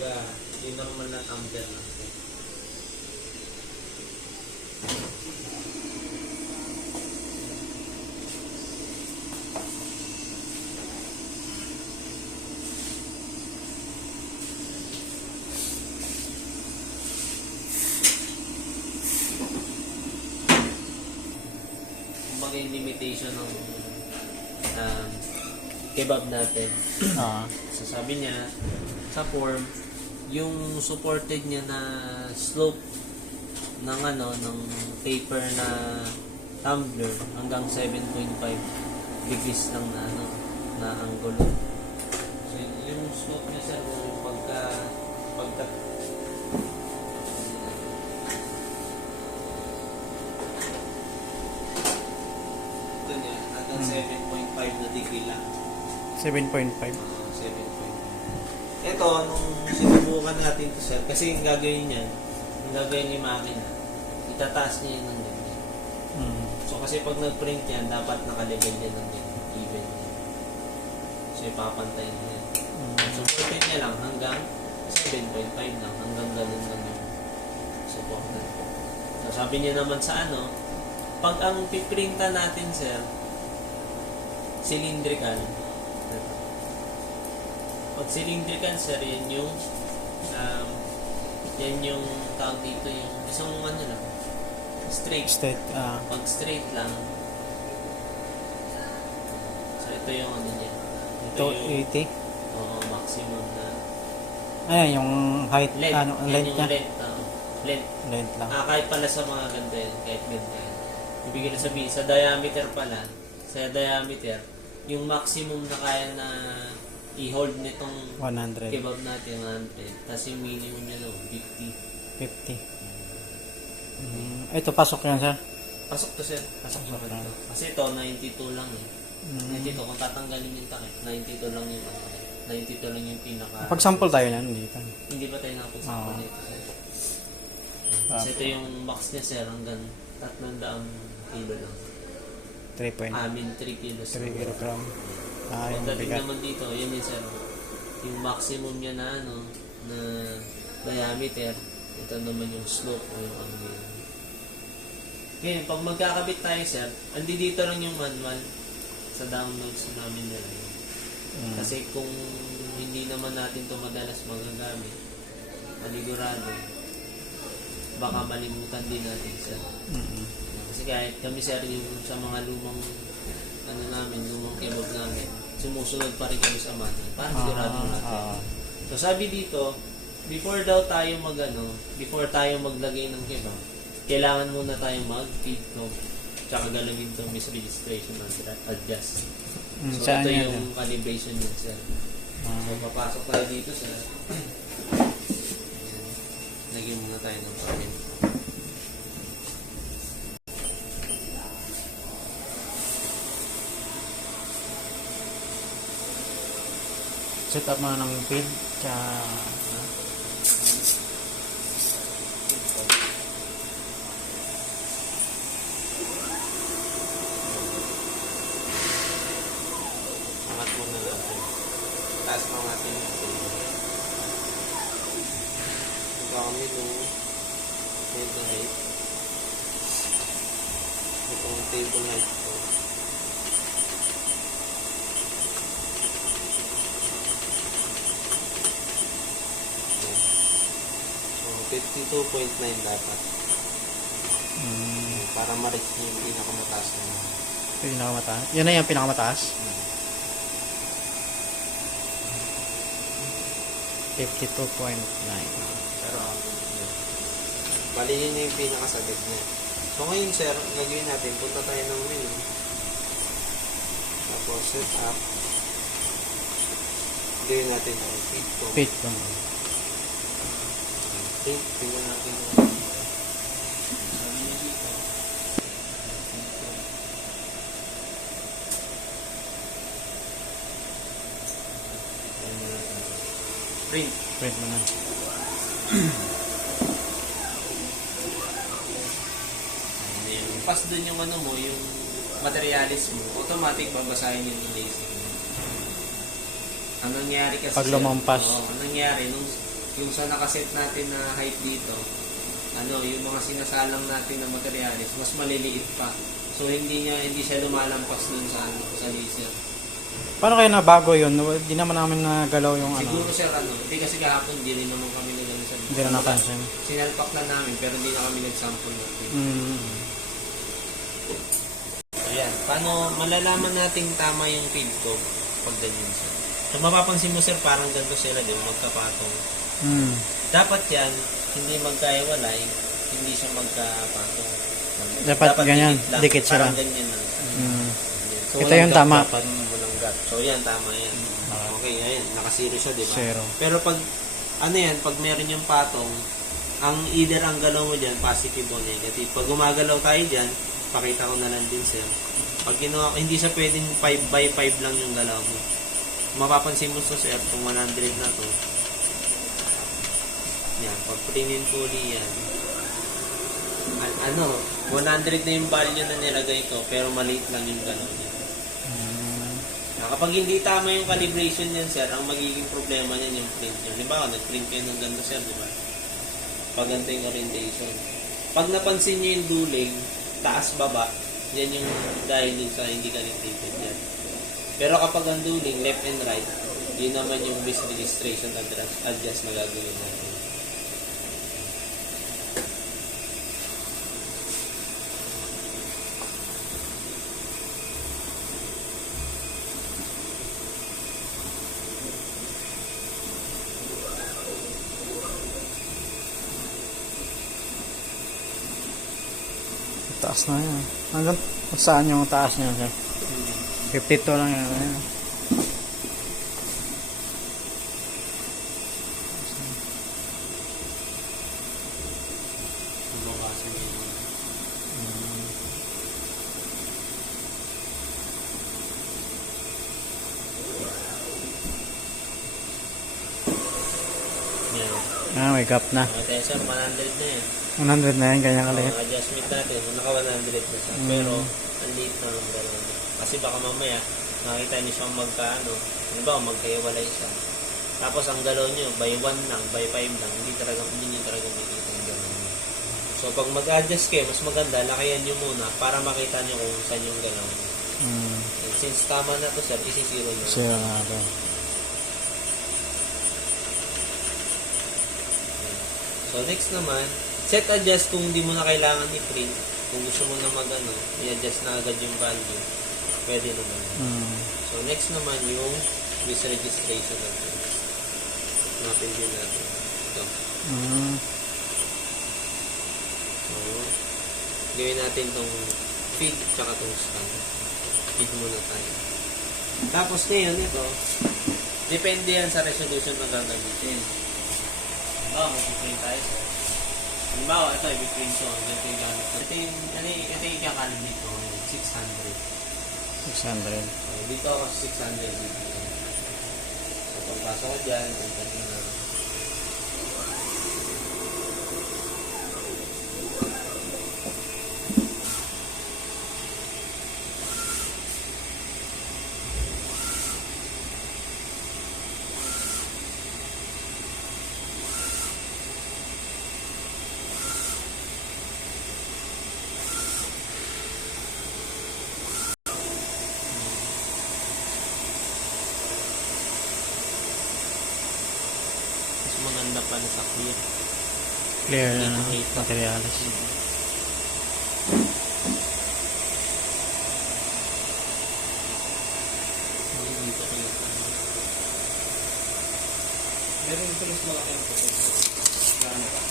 Kumbaga, yung normal na ampere lang. Kumbaga yung limitation ng kebab natin. So sabi niya, sa form, yung supported niya na slope ng ng taper na tumbler hanggang 7.5 degrees lang na angulo. So yung slope niya sir, yung pagka ito niya, hanggang 7.5 na degree lang. 7.5. 7.5. Ito, nung sinubukan natin to sir, kasi yung gagawin niyan, yung gagawin ni makina, itataas niya yun ng ganyan. So kasi pag nag-print yan, dapat nakalevel yan ng ganyan, even yan. So ipapantay niya yan. Supported niya lang hanggang 7.5 lang, hanggang ganun lang yung supported. So sabi niya naman sa pag ang piprinta natin sir, cylindrical, pag cylindrical sir, yan yung tawag dito, yung isang lang, straight. Pag straight lang, so ito yung niya. Ito 80. Maximum na. Ayan, yung height, length. length niya. Length lang. Kahit pala sa mga ganda yan, kahit ganda yan. Ibig na sabihin, sa diameter pala, yung maximum na kaya na i-hold nitong 100. kebab natin, 100. Tapos yung minimum niya 50. Ito, pasok yan, sir? Pasok to sir. Pasok naman to. Kasi ito, 92 lang eh. 92, kung tatanggalin yung takip, 92 lang yung 92 lang yung pinaka... Pag-sample tayo yan, dito. Hindi ba tayo nakapag-sample nito sir? Kasi ito yung max niya sir, hanggang 300 kilo lang. 3 kilos. 3 kilogram. Yung dating naman dito, yun yun sir. Yung maximum niya na na diameter, ito naman yung slope o yung angle. Ngayon, pag magkakabit tayo sir, andi dito lang yung manual sa downloads namin nila. Kasi kung hindi naman natin ito madalas magagamit, panigurado, baka malimutan din natin sir. Kasi kahit kami sir, yung sa mga lumang lumang kebab namin, sumusunod pa rin kami sa manual para sigurado natin. So sabi dito, before tayo maglagay ng kebab, kailangan muna tayong mag-feed ko, tsaka galawin itong misregistration at adjust. So ito yung calibration yun sir. So papasok tayo dito sir. Lagyan muna tayo ng pamit. Set up mo ng feed. Angat muna natin. Taas mo natin yung table. Ito kami nung table height. Itong table height ko. So, 52.9 dapat. Para ma-reach niyo yung pinakamataas na. Pinakamataas? Yan na yung pinakamataas? 52.9. Pero, bali yun yung pinakasagad niya. So ngayon sir, gagawin natin, punta tayo ng menu. Tapos set up. Gawin natin ang feed ko. Feed ko. Tingnan natin yung sabi niya dito. Print. Print mo na. Pas dun yung mo, yung materialis mo, automatic babasahin yung laser. Ang nangyari kasi pag lumampas. ang nangyari, nung yung sa nakaset natin na height dito, yung mga sinasalang natin na materialis, mas maliliit pa. So hindi siya lumalampas dun sa laser. Paano kaya nabago yun? Hindi naman namin nagalaw yung Siguro sir, hindi kasi kahapon, hindi rin naman kami nagano sa Hindi na napansin. Sinalpak lang namin, pero hindi na kami nag-sample natin. Ayan, paano malalaman nating tama yung feed ko pag ganyan siya? So mapapansin mo sir, parang ganito sila, di ba? Magkapatong. Dapat yan, hindi magkaiwalay, hindi siya magkapatong. Dapat ganyan, lang, dikit sila. Parang ganyan lang. So, Ito yung tama. Walang gap. So yan, tama yan. Okay, ayan, nakasiro siya, di ba? Zero. Pero pag, pag meron yung patong, ang either ang galaw mo dyan, positive o negative. Pag gumagalaw tayo dyan, pakita ko na lang din sir. Pag ginawa, hindi siya pwedeng 5x5 lang yung galaw mo. Mapapansin mo to sir, kung 100 na to. Yan, pag pringin fully yan. 100 na yung value na nilagay ko, pero maliit lang yung galaw niya. Kapag hindi tama yung calibration niyan sir, ang magiging problema niyan yung print niya. Halimbawa, nag-print kayo ng ganda sir, di ba? Pag ganito yung orientation. Pag napansin niyo yung duling, taas-baba, yan yung dahil dun sa hindi calibrated yan. Pero kapag ang duling, left and right, yun naman yung misregistration adjust na gagawin natin. Taas na yan. Hanggang saan yung taas niya? 52 lang yan. Ayan. May gap na. Okay, sir, 100 na yan. 100 na yan, ganyan kaliit. Adjustment natin, naka 100 na siya. Pero, ang liit na lang gano'n. Kasi baka mamaya, nakita niyo siyang magkaiwalay siya. Tapos ang galaw niyo, by 1 lang, by 5 lang, hindi niyo talaga makikita yung galaw niyo. So, pag mag-adjust kayo, mas maganda, lakayan niyo muna para makita niyo kung saan yung galaw niyo. And since tama na to sir, isisiro niyo. Zero na ito. So, next naman, set adjust kung hindi mo na kailangan i-print. Kung gusto mo na i-adjust na agad yung value, pwede naman. So, next naman yung misregistration natin. Napin din natin. Ito. So, gawin natin itong feed tsaka itong scan. Feed muna tayo. Tapos ngayon, ito, depende yan sa resolution na gagamitin. Mag-print tayo sir. Halimbawa, ito, i-print ko. Ganito yung gamit ko. Ito yung kakalan dito. 600. 600. So, dito ako 600 dito. So, pagpasok ko dyan, punta ko na. Maganda pa na sa clear. Clear na na. Materialis. Dito ko yung meron ito mas malaki na ito.